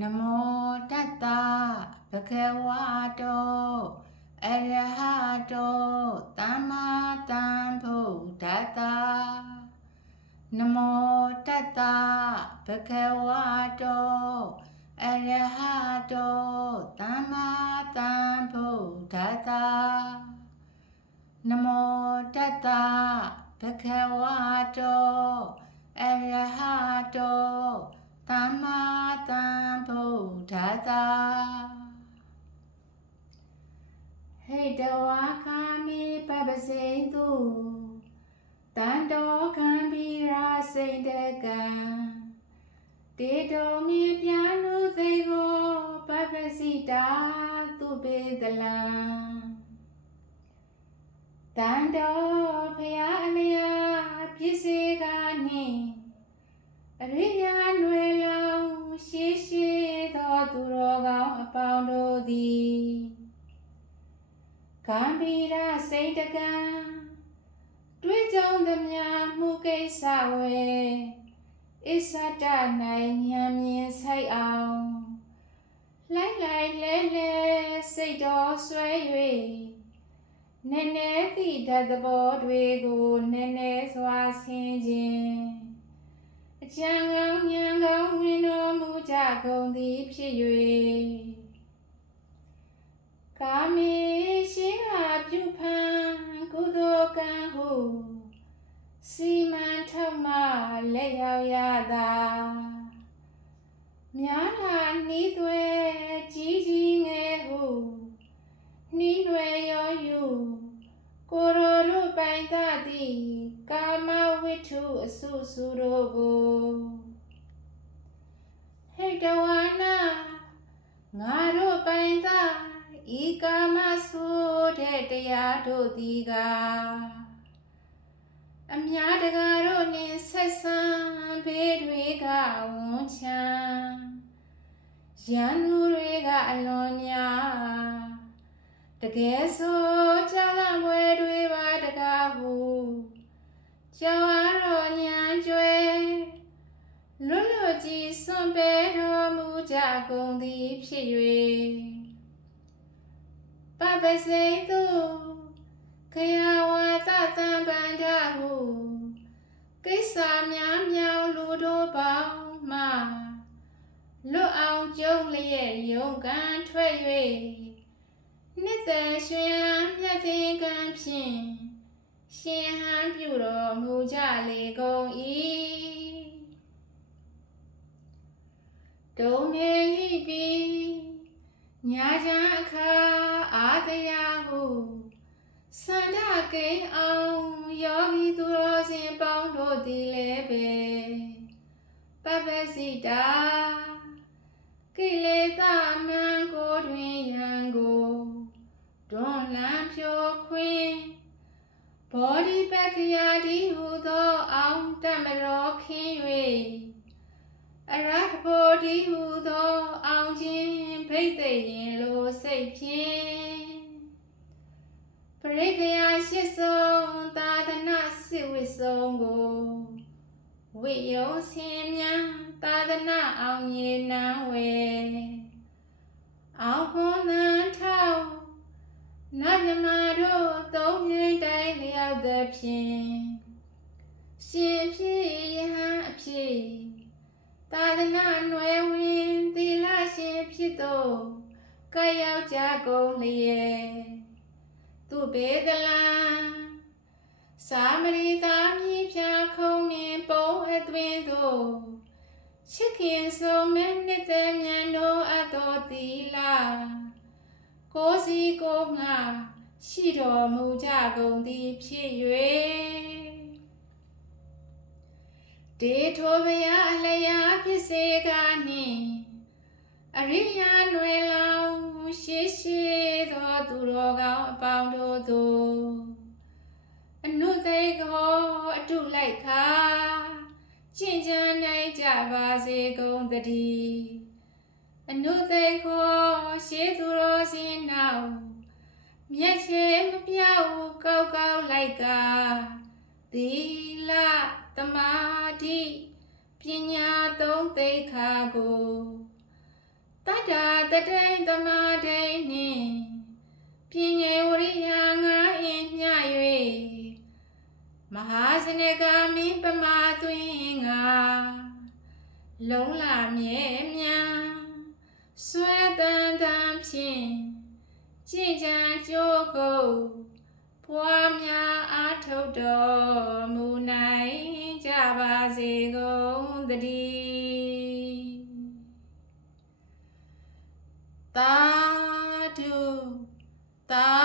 နမောတတ္တဘဂဝတောအရဟတောသမ္မာသမ္ဗုဒ္ဓတ္တနမောတတ္တဘဂဝတောအရဟတောသမ္မာသမ္ဗုဒ္ဓတ္တနမောတတ္တဘဂဝတောအရဟတောသမ္မာသမ္ဗုဒ္ဓတ္တဟိတဝါခာမိပပစိတုတန္တောခံဘိရာစိတ်တကံတေတောမြေပြာနုသိကိုပပစိတာသူပေတလံတန္တောဖယားအလျာပြည့်စေကနှင့်အရိယာနွယ်လောင်ရှိရှိသောသူတော်ကောင်းအပေါင်းတို့သည်ကံဗီရစိတ်တကံတွေ့ကြုံသမျှမှုကိစ္စဝေအစ္ဆတ၌ဉာဏ်မြင်ဆိုင်အောင်လိုက်လိုက်လဲလဲစိတ်တော်ဆွဲ၍နည်းနည်းသည့်ဓာတ်သဘောတွေကိုနည်းနည်းစွာဆင်ခြင်းအကျဉ်းကောင်းဉာဏ်ကောင်းဝင်တော်မူကြကုန်သည်ဖြစ်၍ကာမေရှိဟာပြုဖန်ကုသိုလ်ကံဟုစီမံထုတ်မှလက်ရောက်ရသာများလာနှီးသွဲကြီးကြီးငယ်ဟုနှီးလွယ်ရောယူကိုရောတို့ပိုင်သသည့်ကာမဝိထုအစုစုတို့ကိုဟိတဝါနာငါတို့ပိုင်သဤကာမဆိုတဲ့တရားတို့သည်ကအများတကာတို့နှင့်ဆက်ဆံဘေးတွေကဝန်ချံရန်သူတွေကအလွန်များတကယ်ဆိုကြောက်လန့်ပွဲတွေပါတကားဟုကြောက်အားတော်ညံကျွဲလွတ်လွတ်ကြည်စွန့်ပေတော်မူကြကုန်သည်ဖြစ်၍ပပစိတုခယဝါသသံပန္ဒဟုကိစ္စများမြောင်လူတို့ပေါင်းမှလွတ်အောင်ကြုံလျက်ယုံကန်ထွက်၍နှစ်သက်ရွှင်လန်းမြတ်သင်္ကန်းဖြင့်ရှင်ဟန်ပြုတော်မူကြလေကုန်၏ဒုံနေဟိပိညာချမ်းအခါအာတယာဟုစန္ဒကိန်းအောင်ယောဂီသူတော်စင်ပေါင်းတို့သည်လည်းပဲပပစိတာကိလေသာမံကိုတွင်ရန်ကိုတွန်းလှန်ဖြိုခွင်းဘောဓိပက္ခယာတိဟုသောအောင်တမတော်ခင်း၍အရဟတဗောဓိဟုသောအောင်ခြင်းဘိတ်သိရင်လိုစိတ်ဖြင့်ပရိက္ခယာရှိဆုံးသာသနာစစ်ဝိဆုံးကိုဝိယုံဆင်မြန်သာသနာအောင်မြေနံဝေအောင်ခွန်သန်ထောက်နတ်မြမတို့သုံးပြင်းတိုင်လျောက်သည်ဖြင့်ရှင်ဖြစ်ယဟန်အဖြစ်သာသနာနွယ်ဝင်သီလရှင်ဖြစ်သောကဲ့ရောက်ကြကုန်လျက်သူပေတလံသာမရိသာမြည်ဖြာခုံမြင်ပုံအတွင်သို့ချစ်ခင်ဆုံးမဲ့နှစ်သက်မြန်တို့အတော်သီလကိုယ်စီကိုငါရှိတော်မူကြကုန်သည်ဖြစ်၍တေထိုဘယအလျာဖြစ်စေကနှင့်အရိယာနွယ်လောင်ရှိရှိသောသူတော်ကောင်းအပေါင်းတို့သို့အနုသိကောအတုလိုက်ခါကျင့်ကြံနိုင်ကြပါစေကုန်သတည်းအနုသိကောရှေးသူတော်စင်နောက်မျက်ခြေမပြောက်ကောက်ကောက်လိုက်ကသီလသမာဓိပညာသုံးသိက္ခာကို တတ္တာတတိန်သမာဓိနှင့်ပညာဝရိယငါအင်းမျှ၍မဟာစနကမင်းပမာသွင်းငါလုံးလာမြဲမြန်းဆွဲတန်တန်ဖြင့်ကြည်ကြံကြိုးကိုပွားများအားထုတ်တော်မူနိုင်ကြပါစေကုန်သတည်းသာဓုသာ